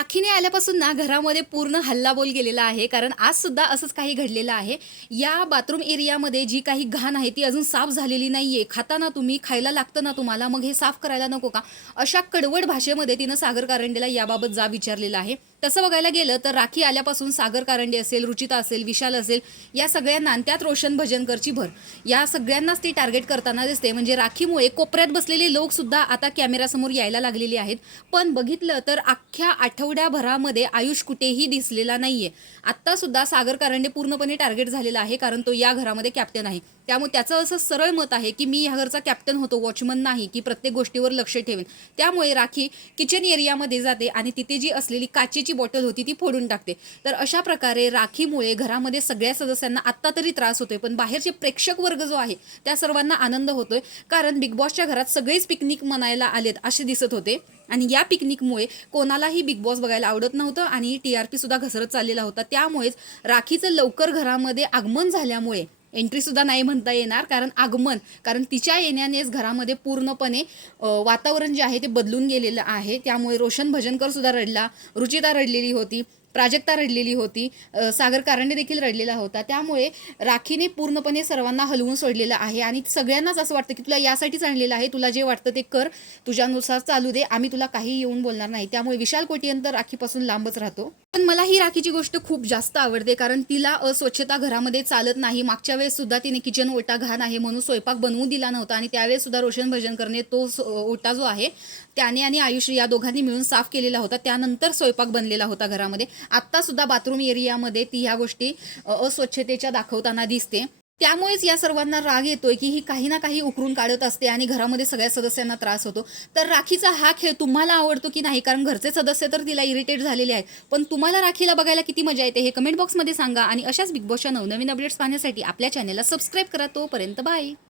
राखीने आल्यापासून ना घरामध्ये पूर्ण हल्लाबोल गेलेला आहे. कारण आज सुद्धा असंच काही घडलेलं आहे. या बाथरूम एरियामध्ये जी काही घाण आहे ती अजून साफ झालेली नाहीये. खाताना तुम्ही, खायला लागतं ना तुम्हाला, मग हे साफ करायला नको का? अशा कडवट भाषेमध्ये तिनं सागर कारंडेला याबाबत जाब विचारलेला आहे. तसं बघायला गेलं तर राखी आल्यापासून सागर कारंडे असेल, रुचिता असेल, विशाल असेल, या सगळ्यांना आणि त्यात रोशन भजनकरची भर, या सगळ्यांनाच ती टार्गेट करताना दिसते. म्हणजे राखीमुळे कोपऱ्यात बसलेले लोक सुद्धा आता कॅमेरासमोर यायला लागलेले आहेत. पण बघितलं तर अख्ख्या आठवड्याभरामध्ये आयुष कुठेही दिसलेला नाहीये. आत्ता सुद्धा सागर कारंडे पूर्णपणे टार्गेट झालेला आहे, कारण तो या घरामध्ये कॅप्टन आहे. त्यामुळे त्याचं असं सरळ मत आहे की मी या घरचा कॅप्टन होतो, वॉचमन नाही, की प्रत्येक गोष्टीवर लक्ष ठेवेन. त्यामुळे राखी किचन एरियामध्ये जाते आणि तिथे जी असलेली काचेची बॉटल होती ती फोडून टाकते. तर अशा प्रकारे राखीमुळे घरामध्ये सगळ्या सदस्यांना आत्ता तरी त्रास होतोय, पण बाहेरचे प्रेक्षक वर्ग जो आहे त्या सर्वांना आनंद होतोय. कारण बिग बॉसच्या घरात सगळेच पिकनिक मनायला आलेत असे दिसत होते. आणि या पिकनिकमुळे कोणालाही बिग बॉस बघायला आवडत नव्हतं आणि TRP सुद्धा घसरत चाललेला होता. त्यामुळेच राखीचं लवकर घरामध्ये आगमन झाल्यामुळे, एंट्री सुद्धा नाही म्हणता येणार, कारण आगमन, कारण तिच्या येण्यानेच घरामध्ये पूर्णपणे वातावरण जे आहे ते बदलून गेलेलं आहे. त्यामुळे रोशन भजनकर सुद्धा रडला, रुचिता रडलेली होती, प्राजक्ता रडलेली होती, सागर कारंडे देखील रडलेला होता. त्यामुळे राखीने पूर्णपणे सर्वांना हलवून सोडलेलं आहे आणि सगळ्यांनाच असं वाटतं की तुला यासाठीच आणलेलं आहे, तुला जे वाटतं ते कर, तुझ्यानुसार चालू दे, आम्ही तुला काही येऊन बोलणार नाही. त्यामुळे विशाल कोटीयंतर राखीपासून लांबच राहतो. पण मला ही राखीची गोष्ट खूप जास्त आवडते, कारण तिला अस्वच्छता घरामध्ये चालत नाही. मागच्या वेळेस सुद्धा तिने किचन ओटा घाण आहे म्हणून स्वयंपाक बनवू दिला नव्हता आणि त्यावेळेस सुद्धा रोशन भजनकरने तो ओटा जो आहे त्याने आणि आयुष या दोघांनी मिळून साफ केलेला होता. त्यानंतर स्वयंपाक बनलेला होता घरामध्ये. आत्ता सुद्धा बाथरूम एरियामध्ये ती ह्या गोष्टी अस्वच्छतेच्या दाखवताना दिसते. त्यामुळेच या सर्वांना राग येतोय की ही काही ना काही उकरून काढत असते आणि घरामध्ये सगळ्या सदस्यांना त्रास होतो. तर राखीचा हा खेळ तुम्हाला आवडतो की नाही? कारण घरचे सदस्य तर तिला इरिटेट झालेले आहेत, पण तुम्हाला राखीला बघायला किती मजा येते हे कमेंट बॉक्समध्ये सांगा. आणि अशाच बिग बॉसच्या नवनवीन अपडेट्स पाहण्यासाठी आपल्या चॅनलला सबस्क्राईब करा. तोपर्यंत बाय.